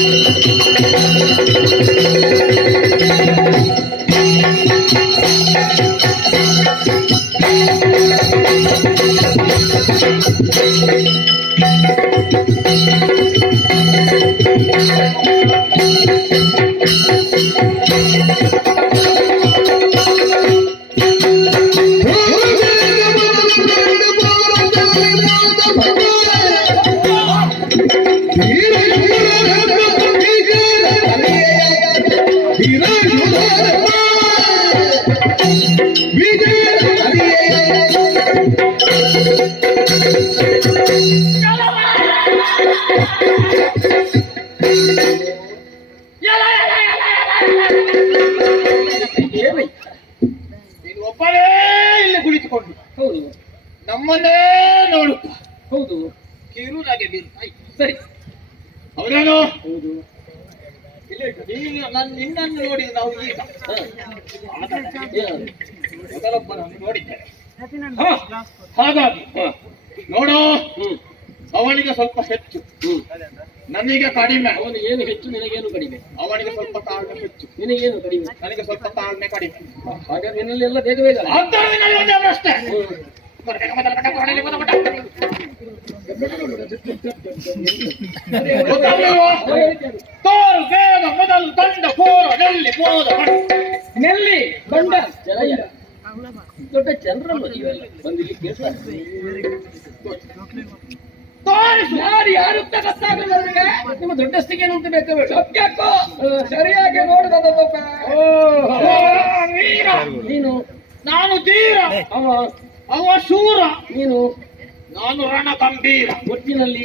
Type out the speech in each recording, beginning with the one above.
ನೀನು ಒಬ್ಬನೇ ಇಲ್ಲಿ ಕುಳಿತುಕೊಂಡು ಹೌದು. ನಮ್ಮನ್ನೇ ನೋಡುತ್ತ ಹೌದು. ಕಿರುನಾಗೆ ಬೀರು. ಸರಿ. ಅವರೇನು? ಹೌದು. ನೀನು ನನ್ನ ನಿನ್ನನ್ನು ನೋಡಿದ ನಾವು ಈಗ? ಮೊದಲೊಬ್ಬನನ್ನು ನೋಡಿದ್ದೇನೆ ಹಾಗಾಗಿ ನೋಡು ಹ್ಮ್, ಅವನಿಗೆ ಸ್ವಲ್ಪ ಹೆಚ್ಚು. ಹ್ಮ್. ನನಗೆ ಕಡಿಮೆ. ಅವನು ಏನು ಹೆಚ್ಚು ನಿನಗೇನು ಕಡಿಮೆ? ಅವನಿಗೆ ಸ್ವಲ್ಪ ತಾಳ್ಮೆ ಹೆಚ್ಚು. ನಿನಗೇನು ಕಡಿಮೆ? ನನಗೆ ಸ್ವಲ್ಪ ತಾಳ್ಮೆ ಕಡಿಮೆ. ಹಾಗಾಗಿ ನಿನ್ನಲ್ಲಿ ಎಲ್ಲ ಬೇಗ ಬೇಗ ಅಲ್ಲ? ಬರ್ಬೇಕು, ಮೊದಲ ತಂಡ ಕೋರ ನೆಲ್ಲಿ. ನೆಲ್ಲಿ ಬಂಡ ದೊಡ್ಡ ಜನರ ಬಂದಿಲ್ಲಿ ಕೇಳ್ತಾರೆ ತೋರಿಸು ಯಾರು ಯಾರು ಅಂತ ಗೊತ್ತಾಗಲ್ಲ ನನಗೆ ನಿಮ್ಮ ದೊಡ್ಡಸ್ತಿಗೆ ಏನು ಅಂತ ಬೇಕಾ ಸರಿಯಾಗಿ ನೋಡಿದ ನೀನು ನಾನು ತೀರ ಅವ ಅವ ಶೂರ ನೀನು ನಾನು ರಣಗಂಭೀರ. ಒಟ್ಟಿನಲ್ಲಿ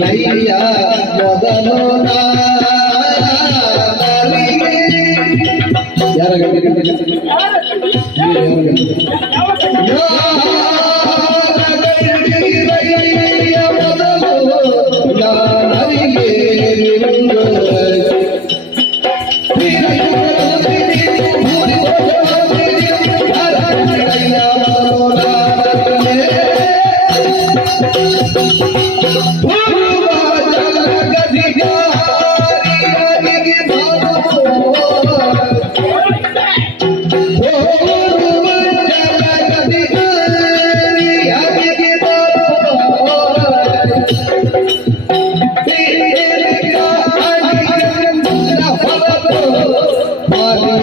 నయ్యా మొదలు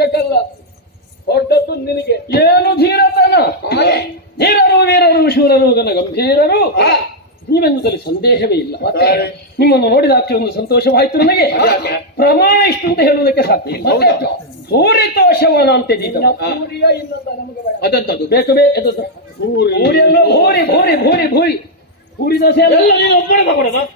ನಮ್ಮಷ್ಟಕ್ಕಲ್ಲ ಹೊರಟದ್ದು ನಿನಗೆ. ಏನು ಧೀರತನ? ಧೀರರು ವೀರರು ಶೂರರು ಗನ ಗಂಭೀರರು. ನೀವೆನ್ನುವುದರಲ್ಲಿ ಸಂದೇಹವೇ ಇಲ್ಲ? ನಿಮ್ಮನ್ನು ನೋಡಿದ ಆಕೆ ಒಂದು ಸಂತೋಷವಾಯ್ತು ನನಗೆ? ಪ್ರಮಾಣ ಇಷ್ಟು ಅಂತ ಹೇಳುವುದಕ್ಕೆ ಸಾಧ್ಯ ಇಲ್ಲ? ಭೂರಿತೋಷವನ ಅಂತ ಅದಂತದ್ದು ಬೇಕು ಬೇಕು ಭೂರಿ ಭೂರಿ ಭೂರಿ ಭೂರಿ ಭೂರಿ ದೋಸೆ ಎಲ್ಲ ನೀನು ಒಬ್ಬನೇ ತಗೊಳ್ಳೋದ